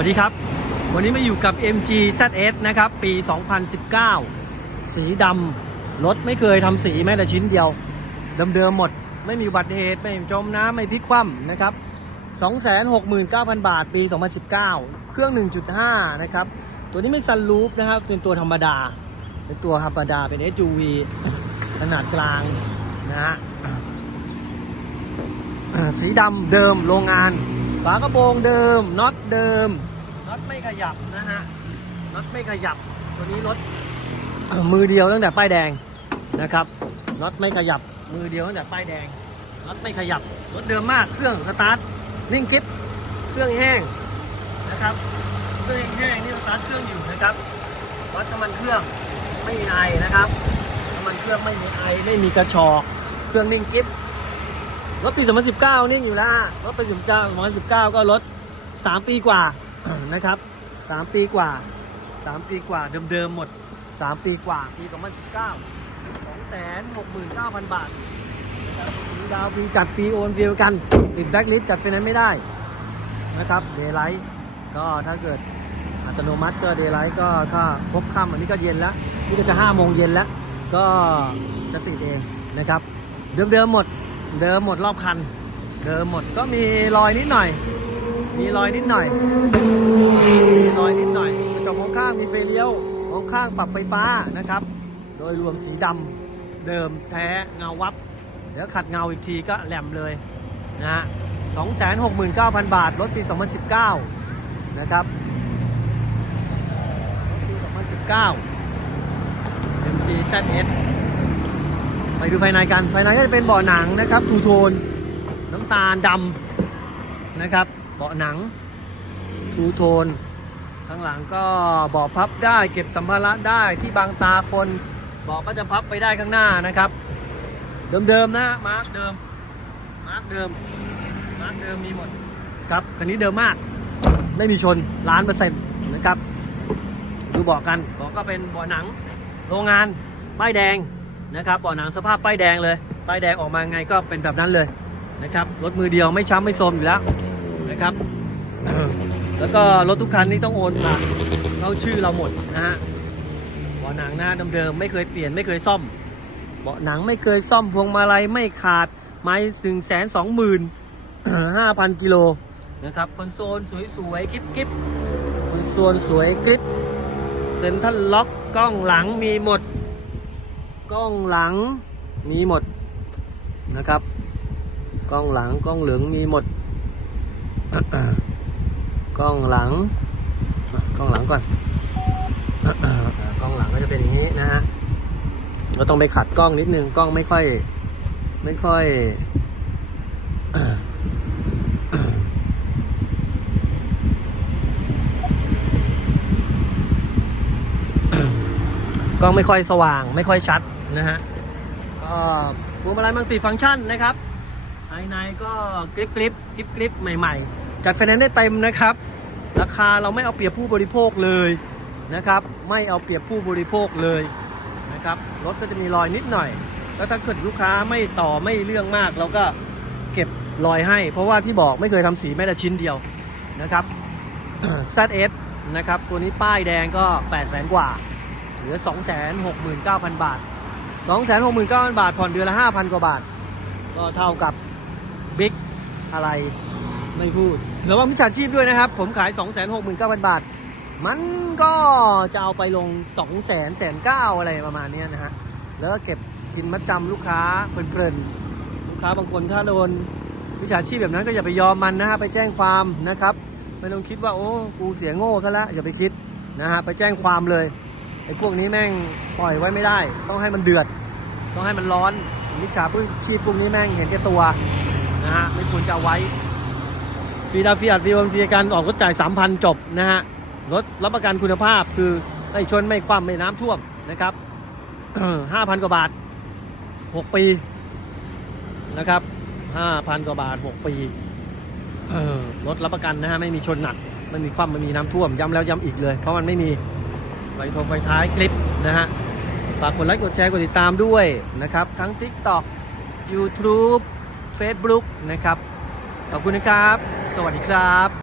วัสดีครับ วันนี้มาอยู่กับ MG ZS นะครับ ปี 2019 สีดำรถไม่เคยทำสีแม้แต่ชิ้นเดียว เดิมๆหมด ไม่มีอุบัติเหตุ ไม่จมน้ำไม่พลิกคว่ำนะครับ 269,000 บาทปี 2019 เครื่อง 1.5 นะครับ ตัวนี้ไม่ซันรูฟนะครับ เป็นตัวธรรมดา เป็นตัวธรรมดาเป็น SUV ขนาดกลางนะฮะสีดำเดิมโรงงาน ฝากระโปรงเดิมน็อตเดิมน็อตไม่ขยับนะฮะน็อตไม่ขยับ ตัวนี้รถเอ่อมือเดียวตั้งแต่ป้ายแดงนะครับน็อตไม่ขยับมือเดียวตั้งแต่ป้ายแดงน็อตไม่ขยับรถเดิมมากเครื่องสตาร์ทนิ่งคลิปเครื่องแห้งนะครับเครื่องแห้งนี่สตาร์ทเครื่องอยู่นะครับวัดน้ำมันเครื่องไม่มีไอนะครับน้ำมันเครื่องไม่มีไอไม่มีกระชอกเครื่องนิ่งคลิป รถปี 2019 นิ่งอยู่แล้วรถปี 2019 2019 ก็รถ 3 ปีกว่านะครับ 3 ปีกว่า 3 ปีกว่าเดิมๆหมด 3 ปีกว่าปี 2019 269,000 บาทนะครับมีดาวฟรีจัดฟรีโอนฟรีกัน ติดแบ็กลิสจัดไฟแนนซ์ไม่ได้นะครับเดย์ไลท์ก็ถ้าเกิดอัตโนมัติก็เดย์ไลท์ก็ถ้าพบค่ำอันนี้ก็เย็นแล้ว นี่ก็จะ5โมงเย็นแล้ว ก็จะติดเองนะครับ เดิมๆหมด เดิมหมดรอบคัน เดิมหมดก็มีรอยนิดหน่อย มีรอยนิดหน่อย มีรอยนิดหน่อยกระจกมองข้างมีไฟเลี้ยวมองข้างปรับไฟฟ้านะครับ โดยรวมสีดำเดิมแท้เงาวับ เดี๋ยวขัดเงาอีกทีก็แหลมเลยนะฮะ269,000 บาท รถปี 2019 นะครับ รถปี 2019 MG ZS ไปดูภายในกัน ภายในก็จะเป็นเบาะหนังนะครับทูโทนน้ำตาลดำนะครับ เบาะหนังทูโทนข้างหลังก็เบาะพับได้ เก็บสัมภาระได้ที่บางตาคนเบาะก็จะพับไปได้ข้างหน้านะครับ เดิมๆนะมาร์กเดิมมาร์กเดิมมาร์กเดิมมีหมดครับคันนี้เดิมมากไม่มีชนล้านเปอร์เซ็นต์นะครับดูเบาะกันเบาะก็เป็นเบาะหนัง โรงงานป้ายแดง นะครับเบาหนังสภาพป้ายแดงเลยป้ายแดงออกมาไงก็เป็นแบบนั้นเลยนะครับรถมือเดียวไม่ช้ำไม่โทรมอยู่แล้วนะครับ แล้วก็รถทุกคันนี้ต้องโอนผ่านเข้าชื่อเราหมดนะฮะเบาะหนังหน้าเดิมๆไม่เคยเปลี่ยนไม่เคยซ่อมเบาะหนังไม่เคยซ่อมพวงมาลัยไม่ขาดไม้ถึงแสนสองหมื่นห้าพันกิโลนะครับคอนโซลสวยๆกิ๊บๆคอนโซลสวยกริบเซ็นทรัลล็อกกล้องหลังมีหมด กล้องหลังมีหมดนะครับ กล้องหลังกล้องเหลืองมีหมด กล้องหลัง กล้องหลังก่อน กล้องหลังก็จะเป็นอย่างนี้นะฮะเราต้องไปขัดกล้องนิดนึงกล้องไม่ค่อย ไม่ค่อยกล้องไม่ค่อยสว่าง ไม่ค่อยชัด นะฮะก็พวงมาลัยมัลติฟังก์ชันนะครับภายในก็กริบกริบกริบกริบใหม่ ๆ จัดไฟแนนซ์ได้เต็มนะครับ ราคาเราไม่เอาเปรียบผู้บริโภคเลยนะครับ ไม่เอาเปรียบผู้บริโภคเลยนะครับรถก็จะมีรอยนิดหน่อย แล้วถ้าเกิดลูกค้าไม่ต่อไม่เรื่องมากเราก็เก็บรอยให้ เพราะว่าที่บอกไม่เคยทำสีแม้แต่ชิ้นเดียวนะครับ ZS นะครับ ตัวนี้ป้ายแดงก็8 0 0 0 0 0 กว่า เหลือ 269,000 บาท 269,000 บาท ผ่อนเดือนละ 5,000 กว่าบาท ก็เท่ากับบิ๊กอะไรไม่พูดระวังมิจฉาชีพด้วยนะครับ ผมขาย 269,000 บาท มันก็จะเอาไปลง 2 0 0 0 0 0แสนเก้าอะไรประมาณนี้นะฮะ แล้วก็เก็บกินมัดจำลูกค้าเพลินๆ ลูกค้าบางคนถ้าโดนมิจฉาชีพแบบนั้นก็อย่าไปยอมมันนะฮะ ไปแจ้งความนะครับ ไม่ต้องคิดว่าโอ้กูเสียโง่ซะแล้วอย่าไปคิดนะฮะ ไปแจ้งความเลยไอ้พวกนี้แม่งปล่อยไว้ไม่ได้ ต้องให้มันเดือด ต้องให้มันร้อนมิจฉาชีพพวกนี้แม่งเห็นแก่ตัวนะฮะไม่ควรจะไว้ฟีดาฟิอัดฟีบางทีการออกรถจ่ายสามพันจบนะฮะรถรับประกันคุณภาพคือไม่ชนไม่คว่ำไม่น้ำท่วมนะครับห้าพันกว่าบาทหกปีนะครับห้าพันกว่าบาทหกปีรถรับประกันนะฮะไม่มีชนหนักไม่มีคว่ำไม่มีน้ำท่วมย้ำแล้วย้ำอีกเลย เพราะมันไม่มีไฟทงไฟท้ายคลิปนะฮะ ฝากกดไลค์กดแชร์กดติดตามด้วยนะครับ ทั้ง TikTok YouTube Facebook นะครับ ขอบคุณนะครับ สวัสดีครับ